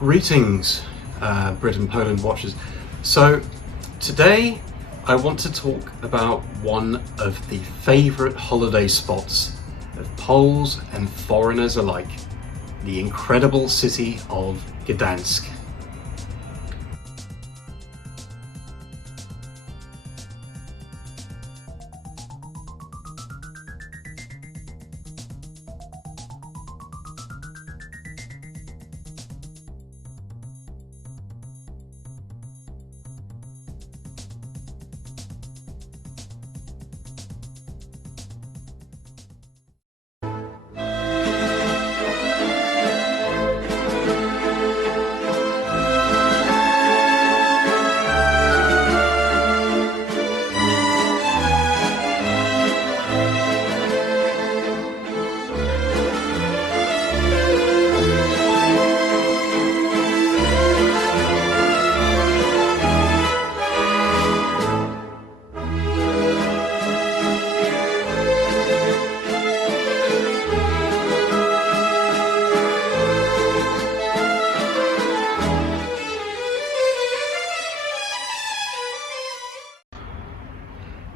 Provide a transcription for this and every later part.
Greetings, Brit and Poland watchers. So today I want to talk about one of the favourite holiday spots of Poles and foreigners alike, the incredible city of Gdansk.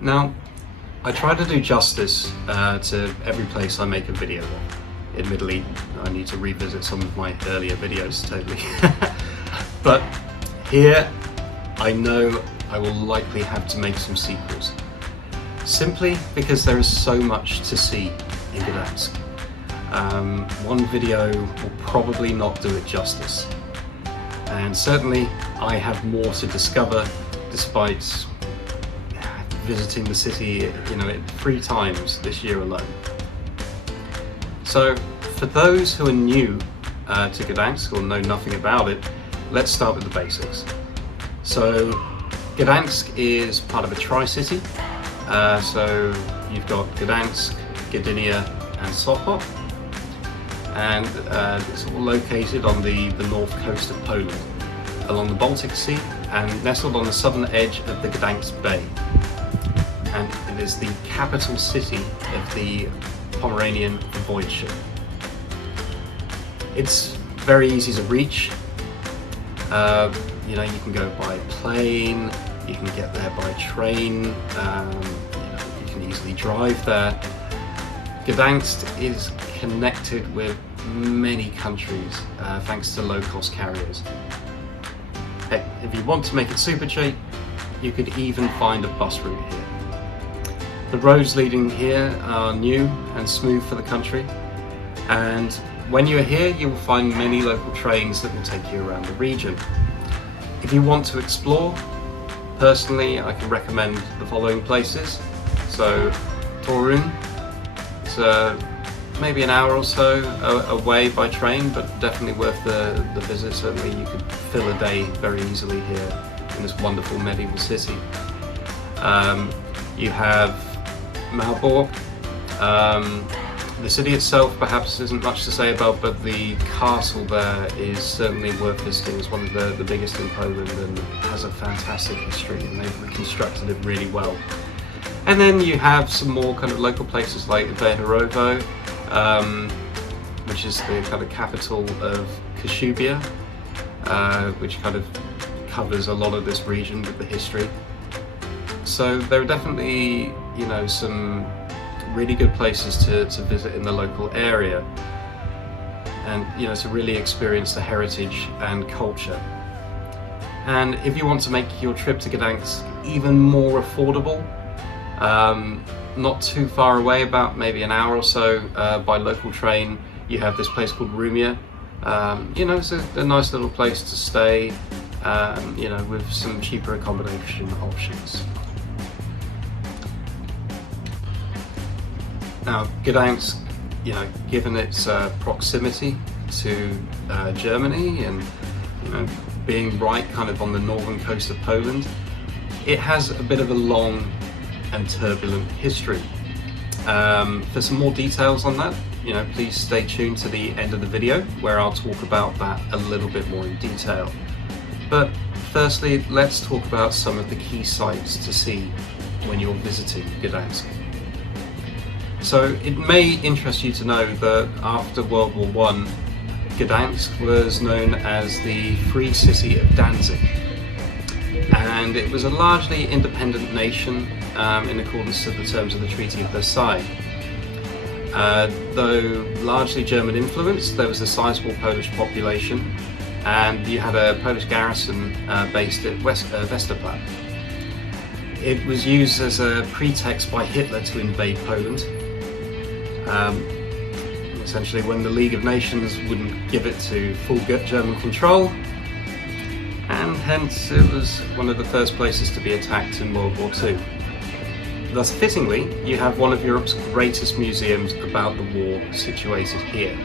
Now, I try to do justice to every place I make a video of. Admittedly, I need to revisit some of my earlier videos totally. But here, I know I will likely have to make some sequels. Simply because there is so much to see in Gdansk. One video will probably not do it justice. And certainly, I have more to discover despite visiting the city, 3 times this year alone. So for those who are new to Gdansk or know nothing about it, let's start with the basics. So Gdansk is part of a tri-city. So you've got Gdansk, Gdynia and Sopot, and it's all located on the north coast of Poland, along the Baltic Sea and nestled on the southern edge of the Gdansk Bay. And it is the capital city of the Pomeranian Voivodeship. It's very easy to reach. You can go by plane, you can get there by train, you can easily drive there. Gdansk is connected with many countries thanks to low-cost carriers. Heck, if you want to make it super cheap, you could even find a bus route here. The roads leading here are new and smooth for the country, and when you're here you will find many local trains that will take you around the region. If you want to explore, personally I can recommend the following places. So Torun, it's maybe an hour or so away by train, but definitely worth the visit. Certainly you could fill a day very easily here in this wonderful medieval city. You have Malbork. The city itself perhaps isn't much to say about, but the castle there is certainly worth visiting. It's one of the biggest in Poland and has a fantastic history, and they've reconstructed it really well. And then you have some more kind of local places like Warsaw, which is the kind of capital of Kashubia, which kind of covers a lot of this region with the history. So there are definitely, some really good places to visit in the local area, and to really experience the heritage and culture. And if you want to make your trip to Gdansk even more affordable, not too far away, about maybe an hour or so by local train, you have this place called Rumia. It's a nice little place to stay, with some cheaper accommodation options. Now, Gdansk, given its proximity to Germany and being right kind of on the northern coast of Poland, it has a bit of a long and turbulent history. For some more details on that, please stay tuned to the end of the video where I'll talk about that a little bit more in detail. But firstly, let's talk about some of the key sites to see when you're visiting Gdansk. So it may interest you to know that after World War I, Gdansk was known as the Free City of Danzig, and it was a largely independent nation in accordance to the terms of the Treaty of Versailles. Though largely German influenced, there was a sizable Polish population, and you had a Polish garrison based at Westerplatte. It was used as a pretext by Hitler to invade Poland. Essentially, when the League of Nations wouldn't give it to full German control, and hence it was one of the first places to be attacked in World War II. Thus, fittingly, you have one of Europe's greatest museums about the war situated here.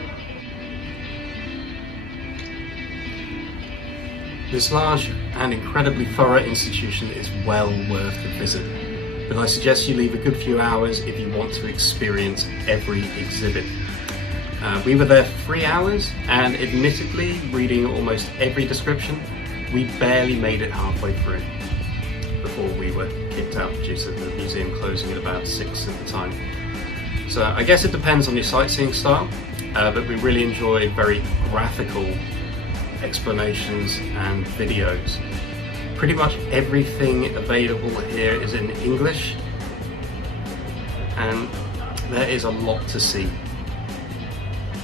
This large and incredibly thorough institution is well worth a visit, but I suggest you leave a good few hours if you want to experience every exhibit. We were there for 3 hours, and admittedly, reading almost every description, we barely made it halfway through before we were kicked out due to the museum closing at about 6 at the time. So I guess it depends on your sightseeing style, but we really enjoy very graphical explanations and videos. Pretty much everything available here is in English, and there is a lot to see.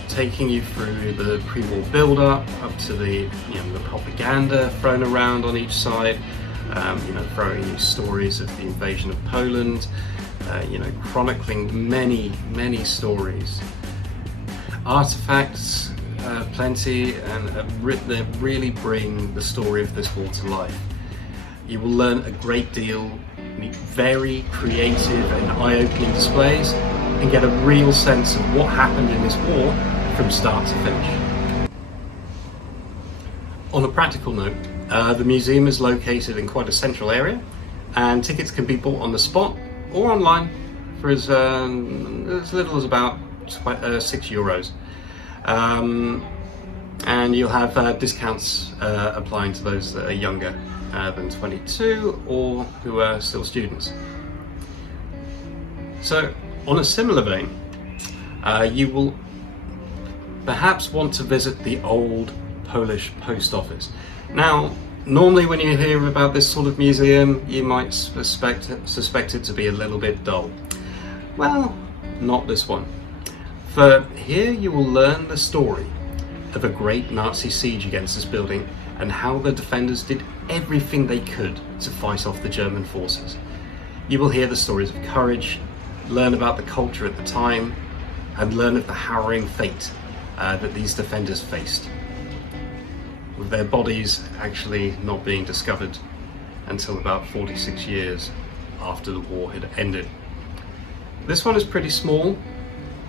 Taking you through the pre-war build-up, up to the propaganda thrown around on each side, throwing you stories of the invasion of Poland, chronicling many stories. Artifacts, plenty, and they really bring the story of this war to life. You will learn a great deal, meet very creative and eye-opening displays, and get a real sense of what happened in this war from start to finish. On a practical note, the museum is located in quite a central area, and tickets can be bought on the spot or online for as little as about €6. And you'll have discounts applying to those that are younger than 22 or who are still students. So, on a similar vein, you will perhaps want to visit the old Polish post office. Now, normally when you hear about this sort of museum, you might suspect it to be a little bit dull. Well, not this one. For here you will learn the story of a great Nazi siege against this building and how the defenders did everything they could to fight off the German forces. You will hear the stories of courage, learn about the culture at the time, and learn of the harrowing fate that these defenders faced, with their bodies actually not being discovered until about 46 years after the war had ended. This one is pretty small,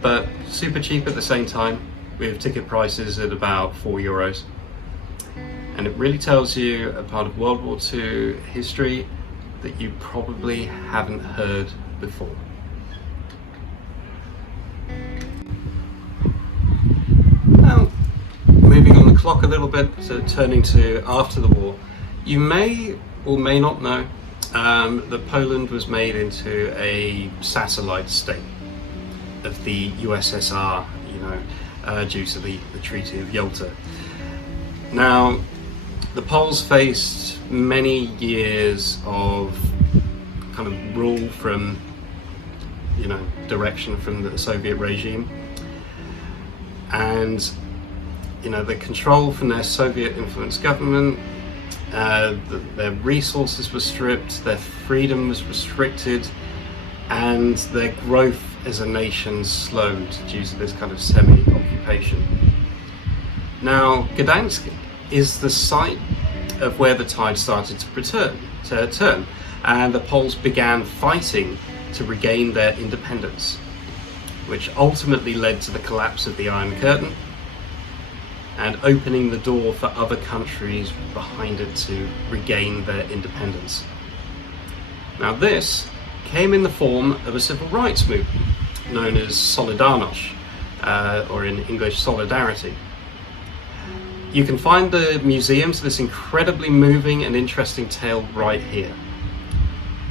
but super cheap at the same time, with ticket prices at about €4. And it really tells you a part of World War II history that you probably haven't heard before. Now, moving on the clock a little bit, so turning to after the war, you may or may not know that Poland was made into a satellite state of the USSR, due to the Treaty of Yalta. Now, the Poles faced many years of kind of rule from, direction from the Soviet regime, and the control from their Soviet-influenced government, their resources were stripped, their freedom was restricted, and their growth as a nation slowed due to this kind of semi-occupation. Now, Gdansk is the site of where the tide started to turn, and the Poles began fighting to regain their independence, which ultimately led to the collapse of the Iron Curtain and opening the door for other countries behind it to regain their independence. Now, this came in the form of a civil rights movement known as Solidarność, or in English, Solidarity. You can find the museum to this incredibly moving and interesting tale right here.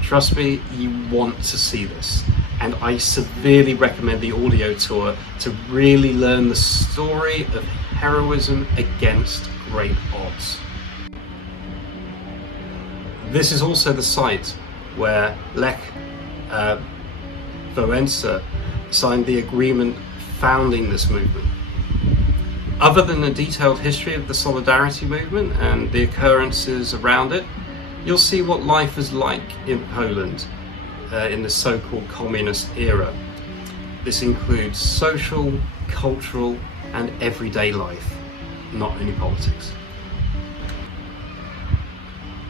Trust me, you want to see this. and I severely recommend the audio tour to really learn the story of heroism against great odds. This is also the site where Lech Wałęsa signed the agreement founding this movement. Other than a detailed history of the Solidarity movement and the occurrences around it, you'll see what life is like in Poland in the so-called communist era. This includes social, cultural, and everyday life, not only politics.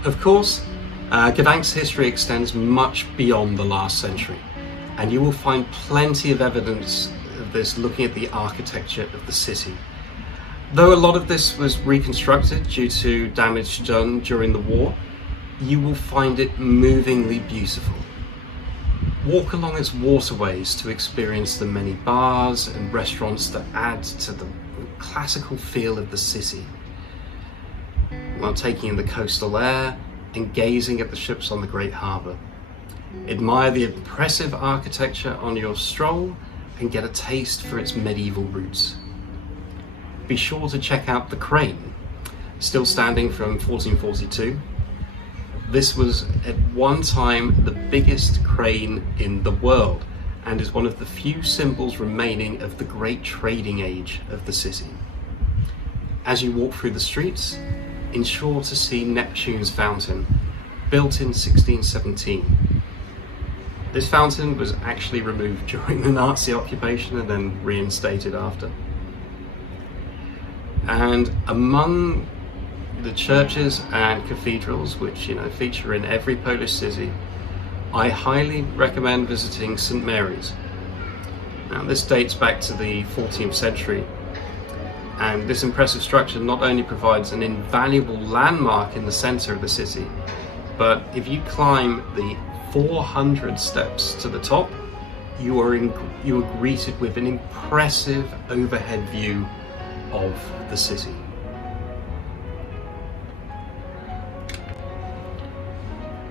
Of course, Gdansk's history extends much beyond the last century, and you will find plenty of evidence of this looking at the architecture of the city. Though a lot of this was reconstructed due to damage done during the war, you will find it movingly beautiful. Walk along its waterways to experience the many bars and restaurants that add to the classical feel of the city, while taking in the coastal air and gazing at the ships on the Great Harbour. Admire the impressive architecture on your stroll and get a taste for its medieval roots. Be sure to check out the crane, still standing from 1442. This was at one time the biggest crane in the world and is one of the few symbols remaining of the great trading age of the city. As you walk through the streets, ensure to see Neptune's fountain, built in 1617. This fountain was actually removed during the Nazi occupation and then reinstated after. And among the churches and cathedrals, which feature in every Polish city, I highly recommend visiting St. Mary's. Now, this dates back to the 14th century, and this impressive structure not only provides an invaluable landmark in the center of the city, but if you climb the 400 steps to the top, you are greeted with an impressive overhead view of the city.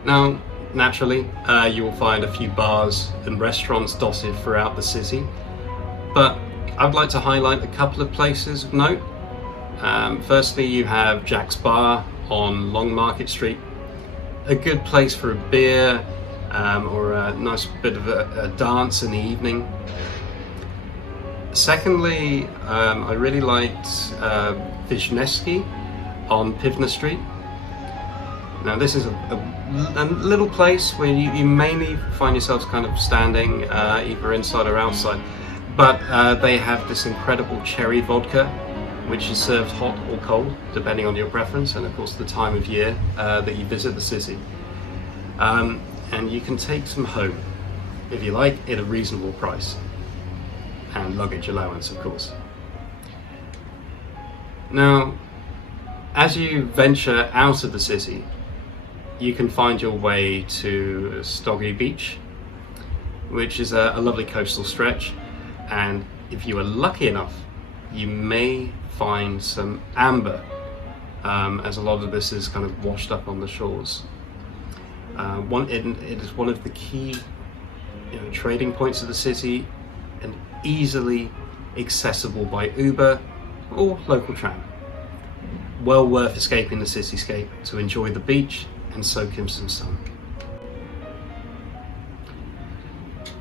Now, naturally, you will find a few bars and restaurants dotted throughout the city, but I'd like to highlight a couple of places of note. Firstly, you have Jack's Bar on Long Market Street, a good place for a beer or a nice bit of a dance in the evening. Secondly, I really liked Wisniewski on Piwna Street. Now, this is a little place where you mainly find yourselves kind of standing either inside or outside, but they have this incredible cherry vodka, which is served hot or cold, depending on your preference, and of course the time of year that you visit the city. And you can take some home, if you like, at a reasonable price, and luggage allowance, of course. Now, as you venture out of the city, you can find your way to Stogi Beach, which is a lovely coastal stretch, and if you are lucky enough, you may find some amber, as a lot of this is kind of washed up on the shores. It is one of the key trading points of the city, and easily accessible by Uber or local tram. Well worth escaping the cityscape to enjoy the beach and soak in some sun.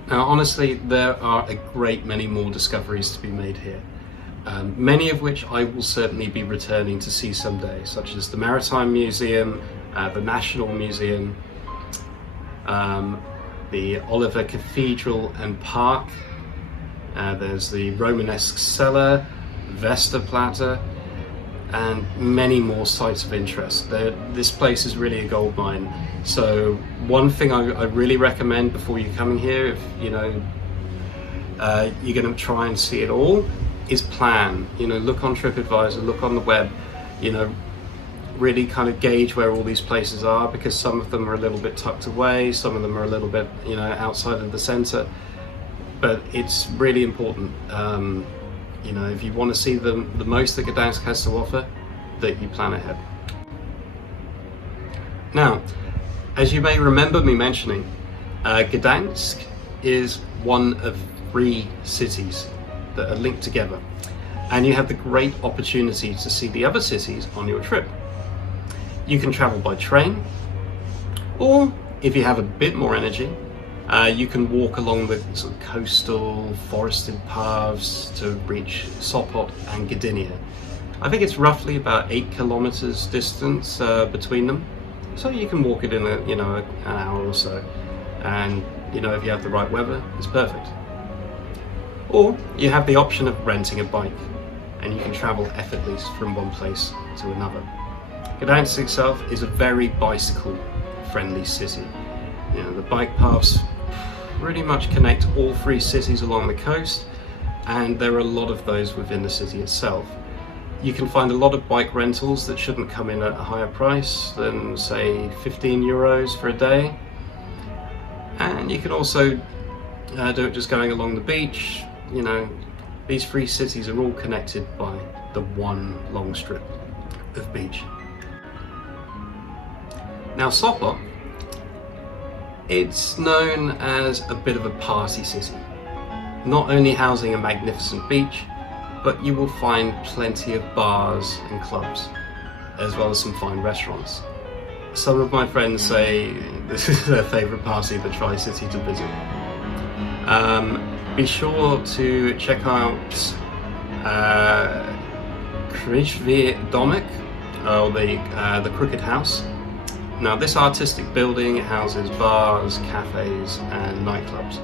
Now, honestly, there are a great many more discoveries to be made here, many of which I will certainly be returning to see someday, such as the Maritime Museum, the National Museum, the Oliver Cathedral and Park, there's the Romanesque Cellar, Westerplatte, and many more sites of interest. This place is really a gold mine. So one thing I really recommend before you're coming here, if you're going to try and see it all, is plan. Look on TripAdvisor, look on the web, really kind of gauge where all these places are, because some of them are a little bit tucked away, some of them are a little bit outside of the center, but it's really important, if you want to see the most that Gdansk has to offer, that you plan ahead. Now, as you may remember me mentioning, Gdansk is one of 3 cities that are linked together, and you have the great opportunity to see the other cities on your trip. You can travel by train, or if you have a bit more energy, you can walk along the sort of coastal forested paths to reach Sopot and Gdynia. I think it's roughly about 8 kilometers distance between them, so you can walk it in an hour or so, and if you have the right weather, it's perfect. Or you have the option of renting a bike, and you can travel effortlessly from one place to another. Gdansk itself is a very bicycle-friendly city. The bike paths pretty much connect all 3 cities along the coast, and there are a lot of those within the city itself. You can find a lot of bike rentals that shouldn't come in at a higher price than, say, 15 euros for a day. And you can also do it just going along the beach. These 3 cities are all connected by the one long strip of beach. Now, Sopot, it's known as a bit of a party city, not only housing a magnificent beach, but you will find plenty of bars and clubs, as well as some fine restaurants. Some of my friends say this is their favourite party of the Tri-City to visit. Be sure to check out Domek, or the Crooked House. Now, this artistic building houses bars, cafes and nightclubs.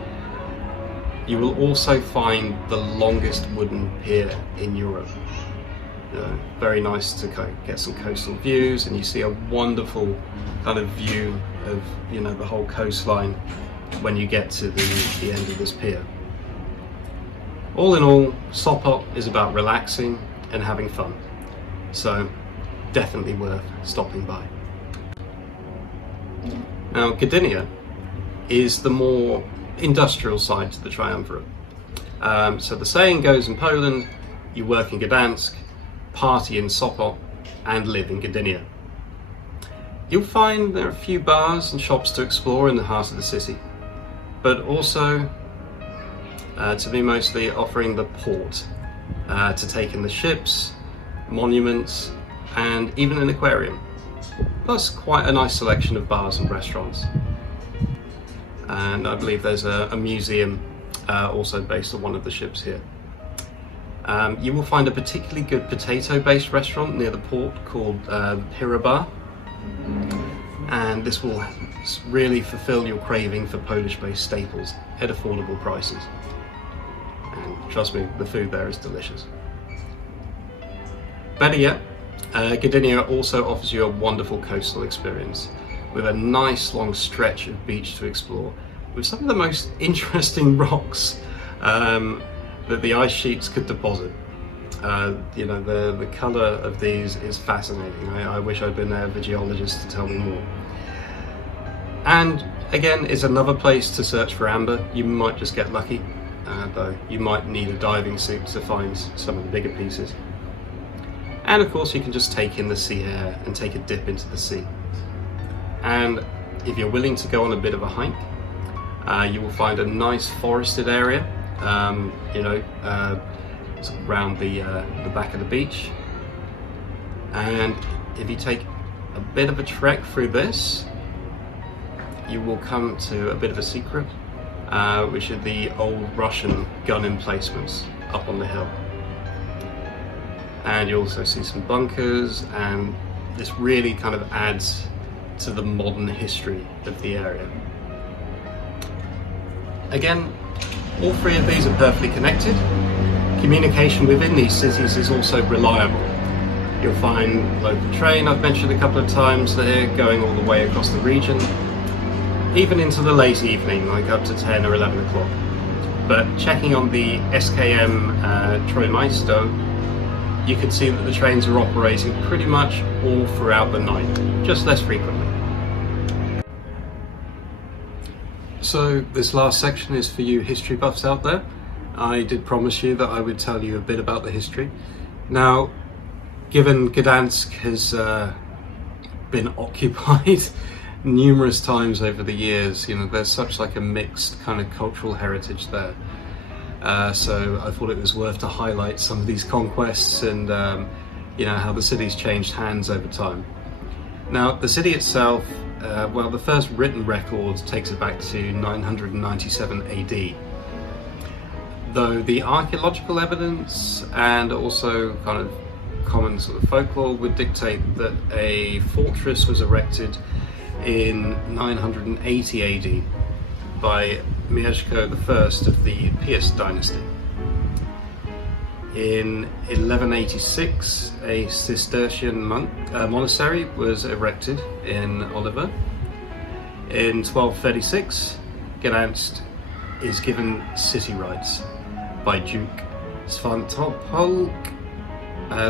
You will also find the longest wooden pier in Europe. Very nice to get some coastal views, and you see a wonderful kind of view of the whole coastline when you get to the end of this pier. All in all, Sopot is about relaxing and having fun, so definitely worth stopping by. Now, Gdynia is the more industrial side to the triumvirate. So the saying goes in Poland, you work in Gdansk, party in Sopot, and live in Gdynia. You'll find there are a few bars and shops to explore in the heart of the city, but also to be mostly offering the port to take in the ships, monuments, and even an aquarium, plus quite a nice selection of bars and restaurants. And I believe there's a museum also based on one of the ships here. You will find a particularly good potato-based restaurant near the port called Bar, and this will really fulfill your craving for Polish-based staples at affordable prices. And trust me, the food there is delicious. Better yet, Gdynia also offers you a wonderful coastal experience with a nice long stretch of beach to explore, with some of the most interesting rocks that the ice sheets could deposit. The colour of these is fascinating. I wish I'd been there as a geologist to tell me more. And again, it's another place to search for amber. You might just get lucky, though you might need a diving suit to find some of the bigger pieces. And of course, you can just take in the sea air and take a dip into the sea. And if you're willing to go on a bit of a hike, you will find a nice forested area, around the back of the beach. And if you take a bit of a trek through this, you will come to a bit of a secret, which are the old Russian gun emplacements up on the hill. And you also see some bunkers, and this really kind of adds to the modern history of the area. Again, all 3 of these are perfectly connected. Communication within these cities is also reliable. You'll find local train, I've mentioned a couple of times there, going all the way across the region, even into the late evening, like up to 10 or 11 o'clock. But checking on the SKM Trójmiasto, you can see that the trains are operating pretty much all throughout the night, just less frequently. So this last section is for you history buffs out there. I did promise you that I would tell you a bit about the history. Now, given Gdansk has been occupied numerous times over the years. You know, there's such like a mixed kind of cultural heritage there. So I thought it was worth to highlight some of these conquests and you know, how the city's changed hands over time. Now, the city itself, well, the first written record takes it back to 997 AD. Though the archaeological evidence and also kind of common sort of folklore would dictate that a fortress was erected in 980 AD by Mieszko I of the Piast dynasty. In 1186, a Cistercian monastery was erected in Oliva. In 1236, Gdansk is given city rights by Duke Svantopolk II.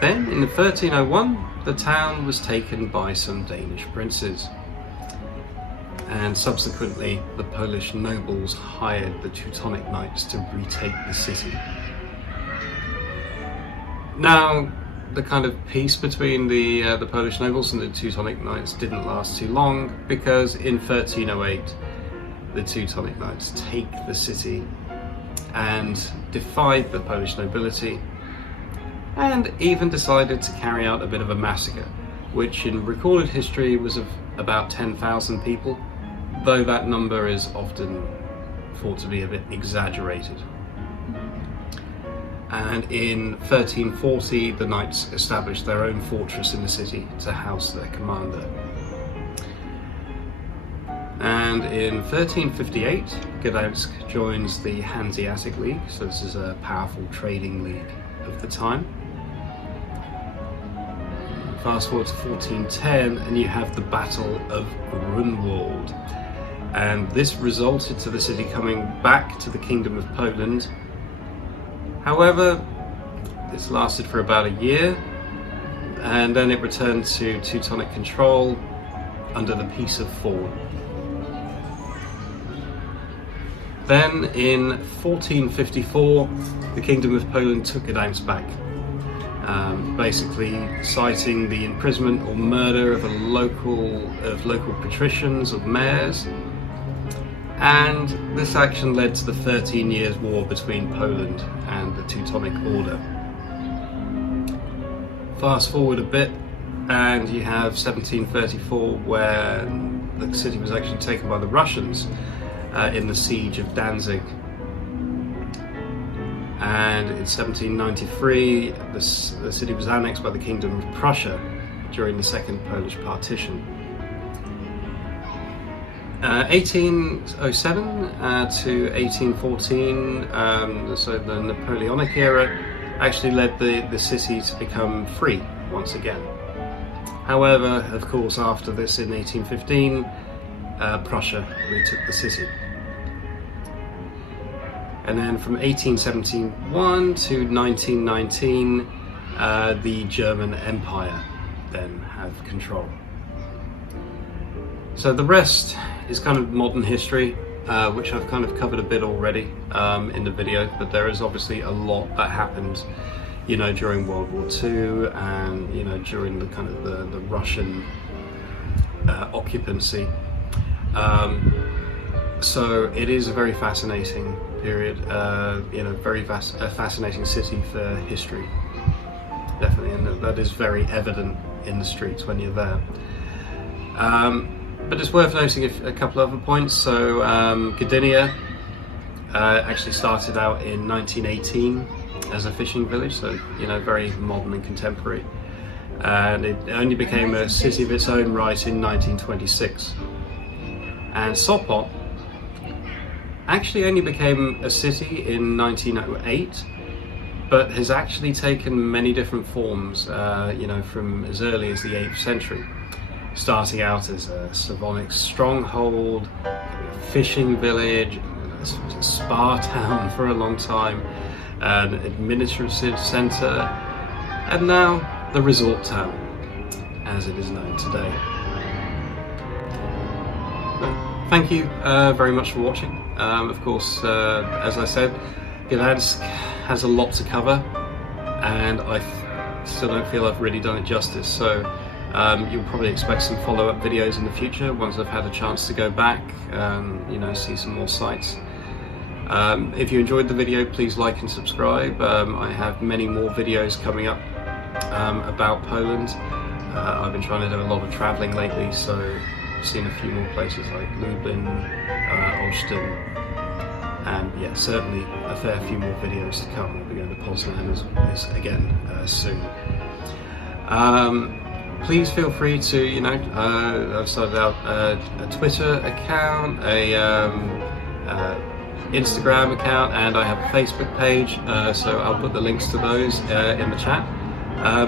Then in 1301, the town was taken by some Danish princes, and subsequently the Polish nobles hired the Teutonic Knights to retake the city. Now, the kind of peace between the Polish nobles and the Teutonic Knights didn't last too long, because in 1308 the Teutonic Knights take the city and defied the Polish nobility, and even decided to carry out a bit of a massacre, which in recorded history was of about 10,000 people, though that number is often thought to be a bit exaggerated. And in 1340, the Knights established their own fortress in the city to house their commander. And in 1358, Gdansk joins the Hanseatic League, so this is a powerful trading league of the time. Fast forward to 1410, and you have the Battle of Grunwald. And this resulted to the city coming back to the Kingdom of Poland. However, this lasted for about a year, and then it returned to Teutonic control under the Peace of Thorn. Then in 1454, the Kingdom of Poland took Gdansk back, basically citing the imprisonment or murder of local patricians, of mayors. And this action led to the 13 Years' War between Poland and the Teutonic Order. Fast forward a bit, and you have 1734, where the city was actually taken by the Russians in the siege of Danzig. And in 1793, the city was annexed by the Kingdom of Prussia during the Second Polish Partition. 1807 to 1814, so the Napoleonic era, actually led the city to become free once again. However, of course, after this in 1815, Prussia retook the city. And then from 1871 to 1919, the German Empire then had control. So the rest is kind of modern history, which I've kind of covered a bit already in the video, but there is obviously a lot that happened, you know, during World War II and, you know, during the kind of the Russian occupancy. So it is a very fascinating period, you know, very fascinating city for history, definitely, and that is very evident in the streets when you're there. But it's worth noting a couple other points. So Gdynia actually started out in 1918 as a fishing village, so, you know, very modern and contemporary, and it only became a city of its own right in 1926. And Sopot actually only became a city in 1908, but has actually taken many different forms, you know, from as early as the 8th century. Starting out as a Slavonic stronghold, a fishing village, a spa town for a long time, an administrative centre, and now the resort town, as it is known today. Thank you very much for watching. Of course, as I said, Gdansk has a lot to cover, and I still don't feel I've really done it justice. So You'll probably expect some follow-up videos in the future once I've had a chance to go back, see some more sites. If you enjoyed the video, please like and subscribe. I have many more videos coming up about Poland. I've been trying to do a lot of travelling lately, so I've seen a few more places like Lublin, Olsztyn, and yeah, certainly a fair few more videos to come. I'll be going to Poznan again soon. Please feel free to, I've started out a Twitter account, Instagram account, and I have a Facebook page, so I'll put the links to those in the chat.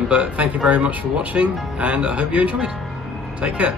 But thank you very much for watching, and I hope you enjoyed. Take care.